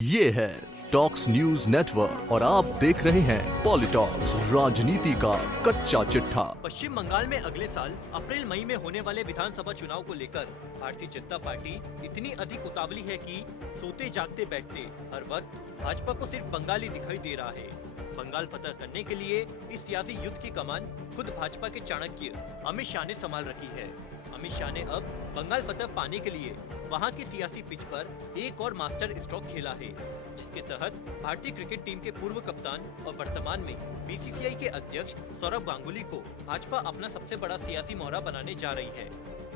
ये है talks news network और आप देख रहे हैं पॉलिटॉक्स, राजनीति का कच्चा चिट्ठा। पश्चिम बंगाल में अगले साल अप्रैल मई में होने वाले विधानसभा चुनाव को लेकर भारतीय जनता पार्टी इतनी अधिक उतावली है कि सोते जागते बैठते हर वक्त भाजपा को सिर्फ बंगाली दिखाई दे रहा है। बंगाल फतह करने के लिए इस सियासी युद्ध की कमान खुद भाजपा के चाणक्य अमित शाह ने संभाल रखी है। अमित शाह ने अब बंगाल फतह पाने के लिए वहां की सियासी पिच पर एक और मास्टर स्ट्रोक खेला है, जिसके तहत भारतीय क्रिकेट टीम के पूर्व कप्तान और वर्तमान में बीसीसीआई के अध्यक्ष सौरव गांगुली को भाजपा अपना सबसे बड़ा सियासी मोहरा बनाने जा रही है।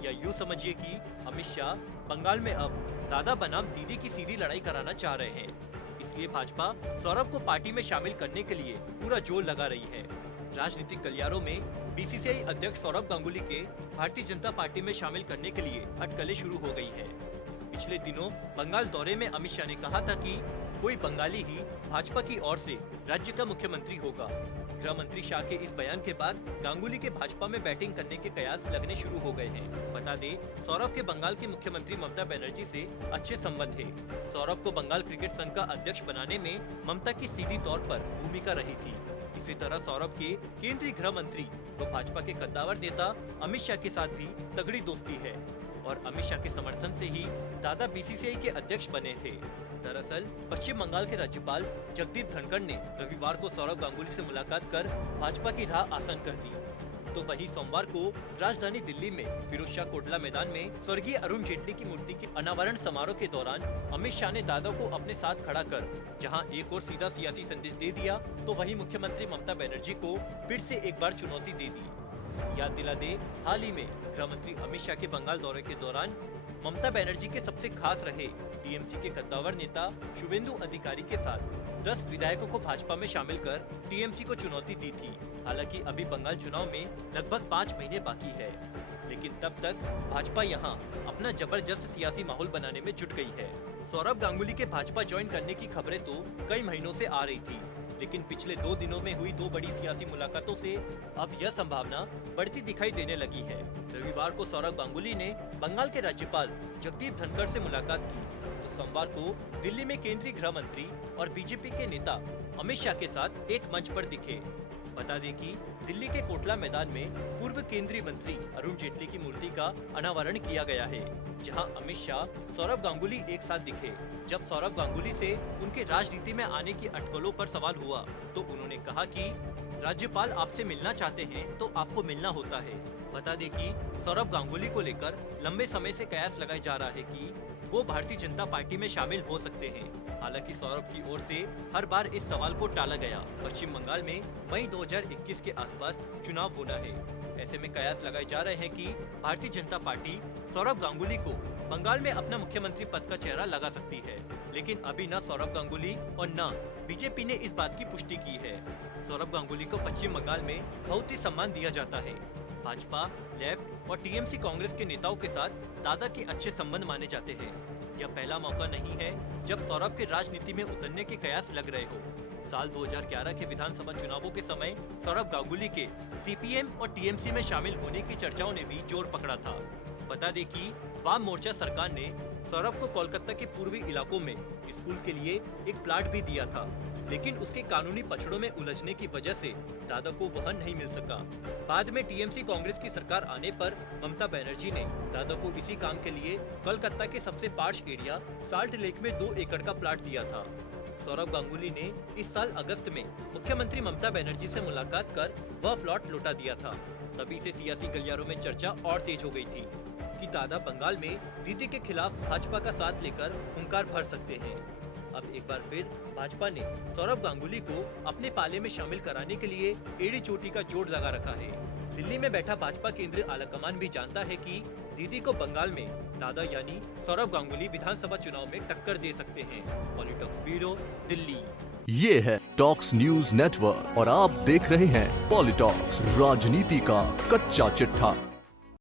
या यूँ समझिए कि अमित शाह बंगाल में अब दादा बनाम दीदी की सीधी लड़ाई कराना चाह रहे हैं। इसलिए भाजपा सौरव को पार्टी में शामिल करने के लिए पूरा जोर लगा रही है। राजनीतिक गलियारों में बीसीसीआई अध्यक्ष सौरव गांगुली के भारतीय जनता पार्टी में शामिल करने के लिए अटकलें शुरू हो गई है। पिछले दिनों बंगाल दौरे में अमित शाह ने कहा था कि कोई बंगाली ही भाजपा की ओर से राज्य का मुख्यमंत्री होगा। गृह मंत्री शाह के इस बयान के बाद गांगुली के भाजपा में बैटिंग करने के कयास लगने शुरू हो गए हैं। बता दें, सौरव के बंगाल की मुख्यमंत्री ममता बनर्जी से अच्छे संबंध है। सौरव को बंगाल क्रिकेट संघ का अध्यक्ष बनाने में ममता की सीधी तौर पर भूमिका रही थी। इसी तरह सौरभ के केंद्रीय गृह मंत्री व भाजपा के कद्दावर नेता अमित शाह के साथ भी तगड़ी दोस्ती है और अमित शाह के समर्थन से ही दादा बीसीसीआई के अध्यक्ष बने थे। दरअसल पश्चिम बंगाल के राज्यपाल जगदीप धनखड़ ने रविवार को सौरव गांगुली से मुलाकात कर भाजपा की राह आसान कर दी। तो वहीं सोमवार को राजधानी दिल्ली में फिरोजशाह कोटला मैदान में स्वर्गीय अरुण जेटली की मूर्ति के अनावरण समारोह के दौरान अमित शाह ने दादा को अपने साथ खड़ा कर जहां एक और सीधा सियासी संदेश दे दिया, तो वहीं मुख्यमंत्री ममता बनर्जी को फिर से एक बार चुनौती दे दी। याद दिला दे, हाल ही में गृह मंत्री अमित शाह के बंगाल दौरे के दौरान ममता बनर्जी के सबसे खास रहे टीएमसी के कद्दावर नेता शुवेंदु अधिकारी के साथ 10 विधायकों को भाजपा में शामिल कर टीएमसी को चुनौती दी थी। हालांकि अभी बंगाल चुनाव में लगभग 5 महीने बाकी है, लेकिन तब तक भाजपा यहां अपना जबरदस्त सियासी माहौल बनाने में जुट गई है। सौरव गांगुली के भाजपा ज्वाइन करने की खबरें तो कई महीनों से आ रही थी, लेकिन पिछले 2 दिनों में हुई 2 बड़ी सियासी मुलाकातों से अब यह संभावना बढ़ती दिखाई देने लगी है। रविवार को सौरव गांगुली ने बंगाल के राज्यपाल जगदीप धनखड़ से मुलाकात की, तो सोमवार को दिल्ली में केंद्रीय गृह मंत्री और बीजेपी के नेता अमित शाह के साथ एक मंच पर दिखे। बता दें कि दिल्ली के कोटला मैदान में पूर्व केंद्रीय मंत्री अरुण जेटली की मूर्ति का अनावरण किया गया है, जहां अमित शाह सौरव गांगुली एक साथ दिखे। जब सौरव गांगुली से उनके राजनीति में आने की अटकलों पर सवाल हुआ, तो उन्होंने कहा कि राज्यपाल आपसे मिलना चाहते हैं तो आपको मिलना होता है। बता दें कि सौरव गांगुली को लेकर लंबे समय से कयास लगाया जा रहा है कि वो भारतीय जनता पार्टी में शामिल हो सकते हैं। हालांकि सौरभ की ओर से हर बार इस सवाल को टाला गया। पश्चिम बंगाल में मई 2021 के आसपास चुनाव होना है। ऐसे में कयास लगाए जा रहे हैं कि भारतीय जनता पार्टी सौरभ गांगुली को बंगाल में अपना मुख्यमंत्री पद का चेहरा लगा सकती है, लेकिन अभी न सौरभ गांगुली और न बीजेपी ने इस बात की पुष्टि की है। सौरभ गांगुली को पश्चिम बंगाल में बहुत ही सम्मान दिया जाता है। भाजपा, लेफ्ट और टीएमसी कांग्रेस के नेताओं के साथ दादा के अच्छे संबंध माने जाते हैं। यह पहला मौका नहीं है जब सौरभ के राजनीति में उतरने के कयास लग रहे हो। साल 2011 के विधानसभा चुनावों के समय सौरभ गांगुली के सीपीएम और टीएमसी में शामिल होने की चर्चाओं ने भी जोर पकड़ा था। बता दें कि वाम मोर्चा सरकार ने सौरभ को कोलकाता के पूर्वी इलाकों में स्कूल के लिए एक प्लाट भी दिया था, लेकिन उसके कानूनी पछड़ों में उलझने की वजह से दादा को वह नहीं मिल सका। बाद में टीएमसी कांग्रेस की सरकार आने पर ममता बनर्जी ने दादा को इसी काम के लिए कोलकाता के सबसे पाश एरिया साल्ट लेक में 2 एकड़ का प्लाट दिया था। सौरभ गांगुली ने इस साल अगस्त में मुख्यमंत्री ममता बनर्जी से मुलाकात कर वह प्लॉट लौटा दिया था। तभी से सियासी गलियारों में चर्चा और तेज हो गई थी कि दादा बंगाल में दीदी के खिलाफ भाजपा का साथ लेकर हुंकार भर सकते हैं। अब एक बार फिर भाजपा ने सौरभ गांगुली को अपने पाले में शामिल कराने के लिए एड़ी चोटी का जोर लगा रखा है। दिल्ली में बैठा भाजपा केंद्रीय आलाकमान भी जानता है कि दीदी को बंगाल में दादा यानी सौरभ गांगुली विधानसभा चुनाव में टक्कर दे सकते हैं। Politics bureau, Delhi. ये है टॉक्स न्यूज नेटवर्क और आप देख रहे हैं पॉलिटॉक्स, राजनीति का कच्चा चिट्ठा।